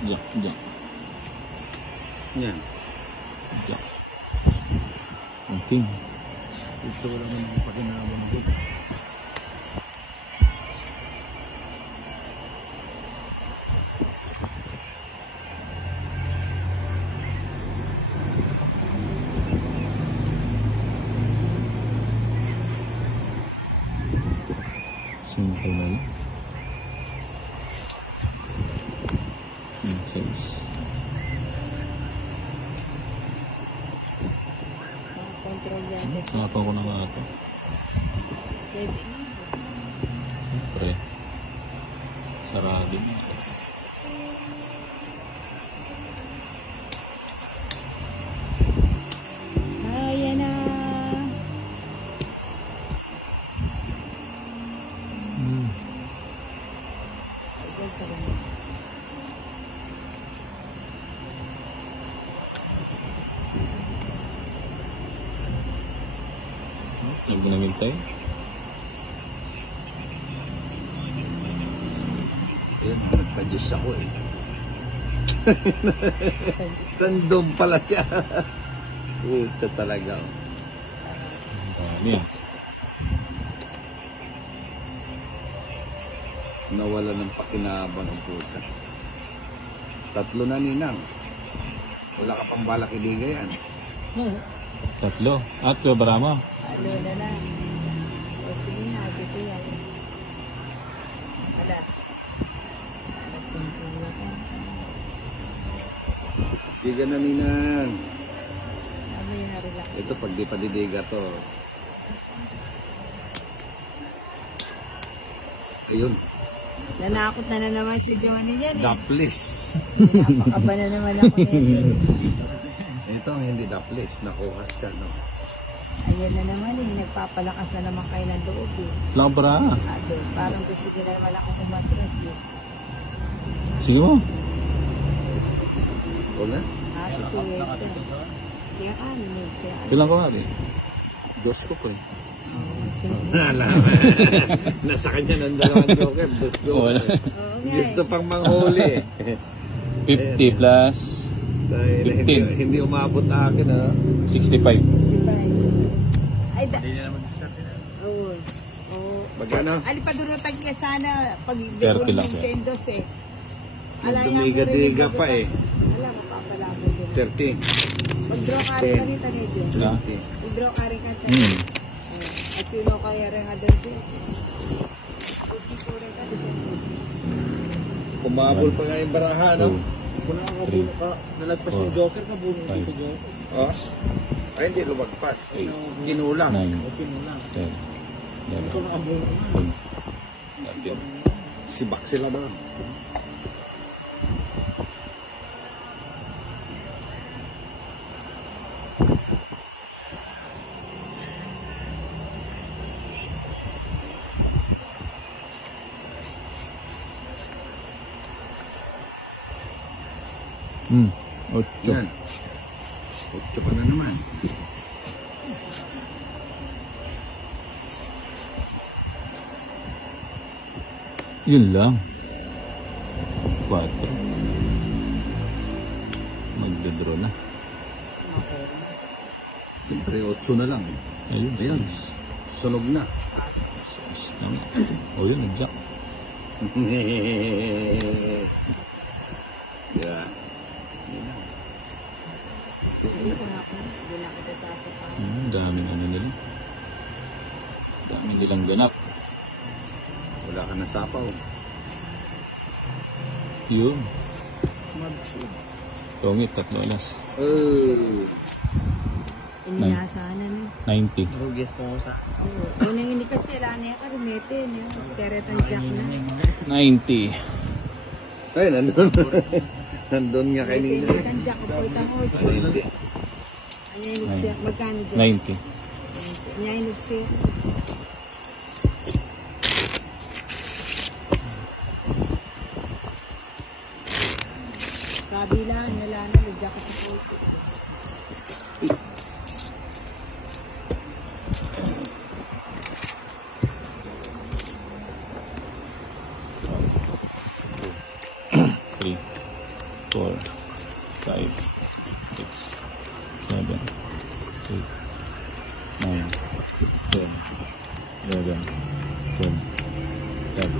Jack. Yan. Jack. Ang king. Ito wala naman pakinawa mo dito. Simple na yun. Control yan. Sinapan ko na nga ito. Siyempre. Sarado na. Ayan na. Huwag na mintay. Yan, nagpa-juice ako eh. Random pala siya. Puta talaga. Dami. Nawala ng pakinabang ang puta. 3 na ninang. Wala ka pang balak iligayan. 3. At Brahma. Alo na lang. O sige na, dito yan. Alas 5 na ka. Diga na ninang. Mamaya na relax. Ito pag di pa didiga to. Ayun. Nanakot na naman si Johnny yan eh. Daplis. Napakaba na naman ako nito. Ito ang hindi daplis. Nakuha siya, no? Ayan na naman eh. Nagpapalakas na naman kayo ng loob eh. Labra. Ado, parang gusto nyo na naman ako kumatras eh. Sige mo. Wala? Ito eh. Kaya ka, siya. Bilang ko nga din. Dos ko eh. Simple. Nasa kanya ng 2 joker. Dos ko. Oo nga Gusto eh. pang manghuli eh. 50 plus Dahil 15. hindi umabot na akin ha. 65. Ay, hindi na naman discard na. Oo. Magkano? Alipadurutag ka sana pag 30 lang siya. Nintendos eh. Dumiga-diga pa eh. Wala, mapapalabo din. 30. Mag-draw ka rin ka nito medyo. Na? Mag-draw ka rin ka tayo. At yun o kaya rin ka doon din. Mag-draw rin ka doon. Kumabol pa nga yung baraha, no? Kung nakakabuno ka, nalagpas yung joker ka, buno Five. sa joker. Oh. Ay, hindi lumagpas. Ginulang. 9. Okay mo lang. 10. Kung ikaw nakabuno ka, Sibak sila doon. Ocho. Yan. 8 pa na naman. Yun lang. 4. Magdodraw na. Siyempre, 8 na lang. Ayun. Ayun. Sunog na. O yun, nag-jack. Yeah. Daming ano nila. Daming nilang ganap. Wala ka na sapaw. Yun. Tongit, 3 alas. Oh. Iniyasahan na no. 90. rugis ko sa Unang hindi kasi lana ka rumete niya. Teretan jack na. 90. Ay, nandun. Nandun nga kanina. Teretan jack ko po itang 8. Hindi. Ano yung nagsiya? Magkano dyan? 90. Ano yung nagsiya? Kabila, nalana, nagjack ko sa puso. 4, 5, 6, 7, 8, 9, 10, 11, 12, 13.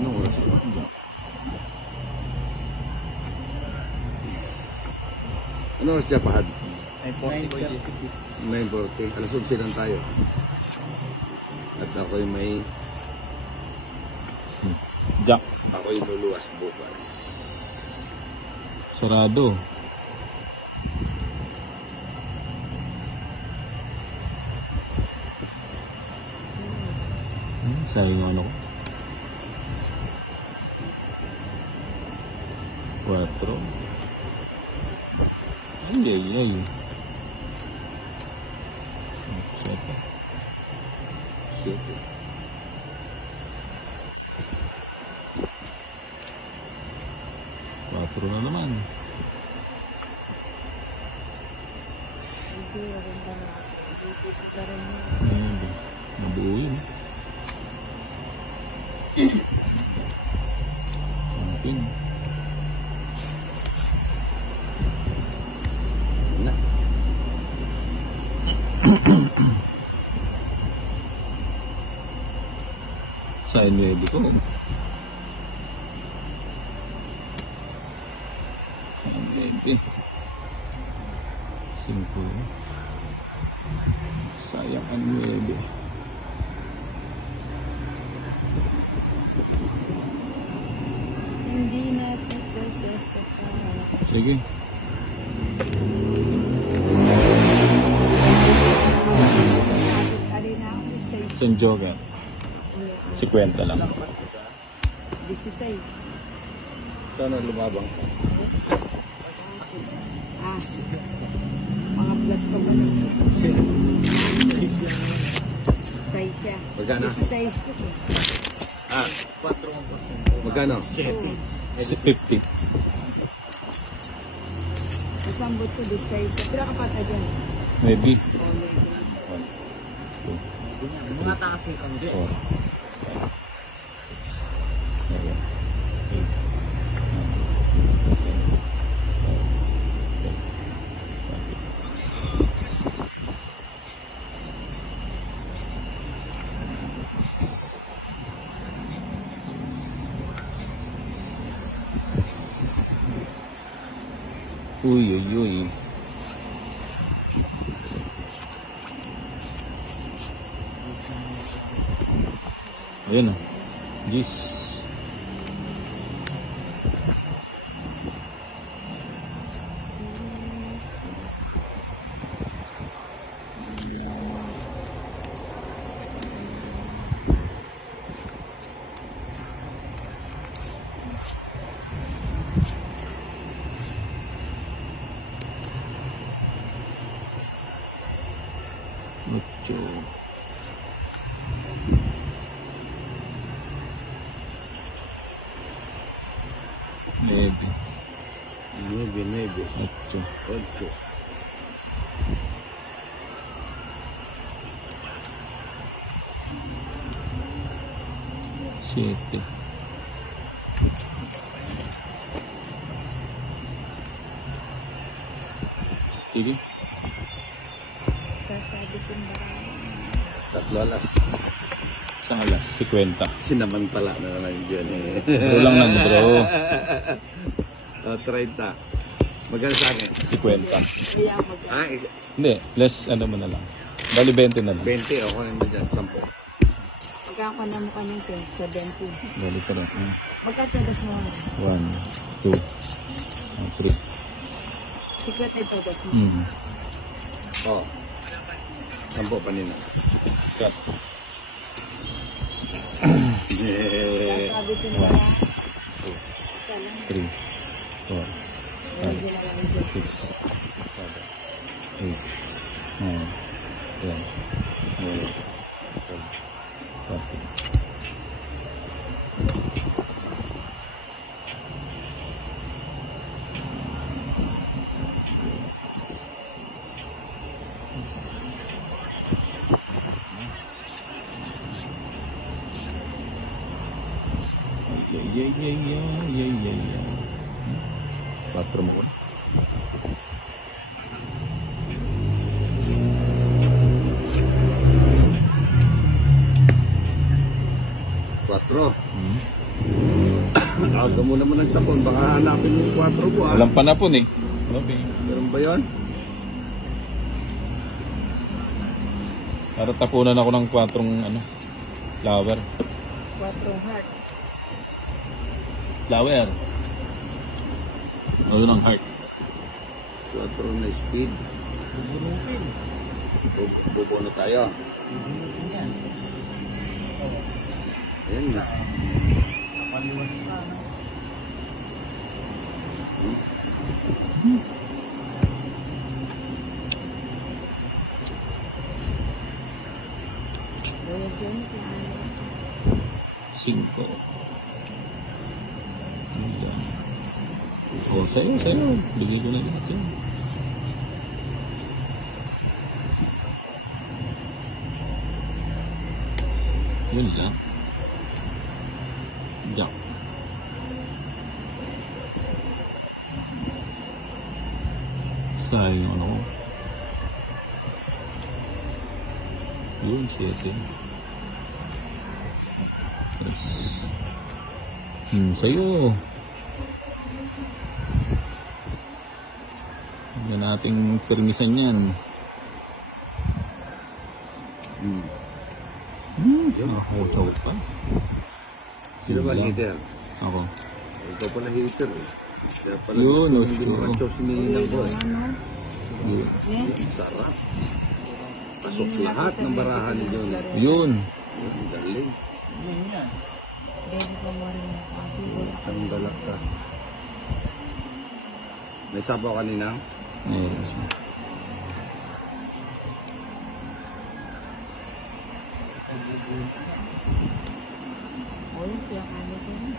Anong oras ba? Ano oras siya, Pahad? 9:40. 9:40. Alas 11 lang tayo. At ako'y may... Jack. Ako'y luluwas bukas. Sarado. Sayang yung ano ko. 4. Ay. 7. 4 na naman. Hindi, rin ba na? Hindi pa rin yun. Ayun, mabuo yun. Camping. Na. Sa inyo ko. Saan baby? 5. Sayang ang 9. Hindi natin kasasaka. Sige. Ari na ako, 16. San Joga. 50 lang. 16. Sana lumabang ka. Mga plus ka ba lang? Size siya. Magkano? 16 ko eh. 4%. Magkano? 7. 50. Kasambot ko 16 siya. Pila ka pata dyan? Maybe. Mga takas yung kami. 4, 5, 6, 7, 8, 9, 10. Uy. Ayan o. Yes. Mucho. Maybe. 8. 8. 7. Sige. Sasabi ko ba? 3 alas. Isang alas. 50. Sinaman pala na naman yun eh. Bro lang lang bro. 30. Magkano sa akin? 50. Kaya mag- Hindi. Less ano mo na lang. Bali 20 na lang. 20. Ako naman dyan. 10. Magkakakuha na mo kami 70. Bali pa rin. Magkatadas mo. 1, 2, 3. 50 ito. Das mo. Oh. 10 pa nila. Cut. Sasabi ko ba? Isa lang. 3, 4, Hindi na lang ito. 6, 7, 8, 9, 10, 11, 12, 13. Yeah. 4 mo ko. Quatro. Aga mo naman nagtapon. Baka hanapin mo yung 4 mo. Walang panapon eh. Okay. Meron ba yun? Para tapunan ako ng 4 flower. 4 heart. Flower. Ano ng heart? 4 na speed. Bubuno tayo. Ayan na. Royal Joint. 5. Oh, sa'yo. Bigay ko na rin sa'yo. Yun lang. Jack. Sayang yung ano ko. Yun, 7. Yes. Sa'yo. Hindi nating permisan yan. Nakakusaw pa. Sino ba Yun lang. hitter? Ako. Ikaw pala hitter eh. Kaya pala Yun, hindi mo macho sininang ko eh. Yun. Sarap. Pasok lahat ng barahan ni John. Yun. Ang galing. Baby ko mo rin na kasi wala. Ang galak ka. May sabaw kanina? Ayun. Oy, kaya kami dyan.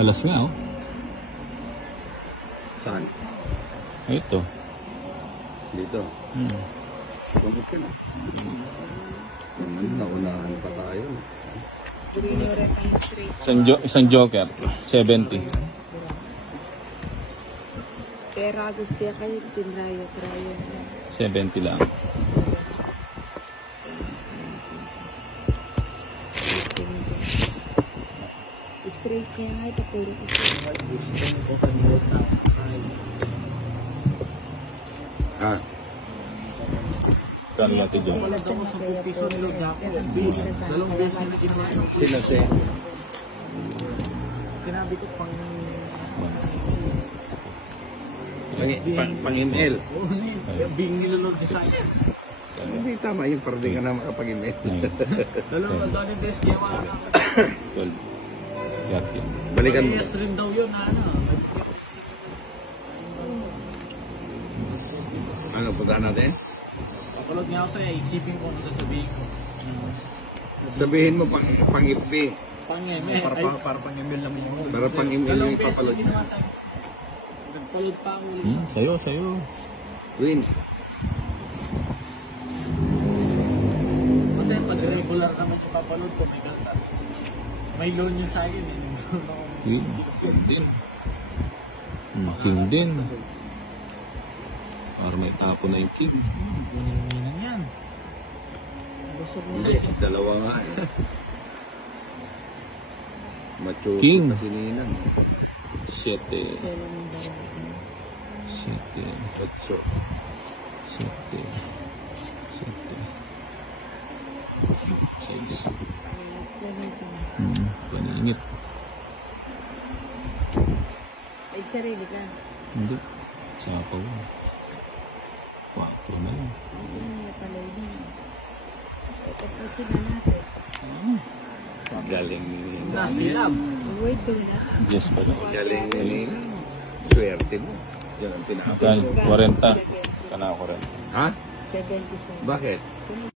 Alas nga oh. Saan? Ito. Dito. Tungkol ka na. Naunahan pa tayo. Pinure ang straight. Isang joker. 70. Pero gusto kayo tinrayo. 70 lang. Straight niya nga ito puli ko. Ah, Saan natin dyan? sila si Sinabi ko pang pang-email. being nilolog design. Hindi tama yun, para di ka na makapag-email. 9. Dalawang doon yung desk, kaya wala ka. 12. 30. Balikan mo. Yes rin daw yun, Ano, puntaan natin? Kapalog niya ako sa'yo, isipin ko kung sasabihin ko. Sabihin mo pang-FB. Pang-email. Para pang-email naman yun. Para pang-email yung ipapalot. Nagpalod pa ako ulit. Sa'yo. Win. Kasi pag regular naman ko papalod ko, may gastas. May loan yun sa akin. Yun. Din. King din. Para may tapo na yung king. Ganyan yan. Busog na. Hindi, dalawa nga eh. Macho King. kasi ninang. 7. Selo ng dalawa. 7. Otso. 7. 6. Paningit. Ay, sarili ka. Hindi. Sapaw. 4 na lang. Hindi na pala yun. Ito po sila natin. Galing ni ninang. Nasilab. Wait, doon na. Yes pala. Galing ni ninang. Swerte mo. Yan ang tinapos. Kan 40. Kana ko rin. Ha? 77. Bakit?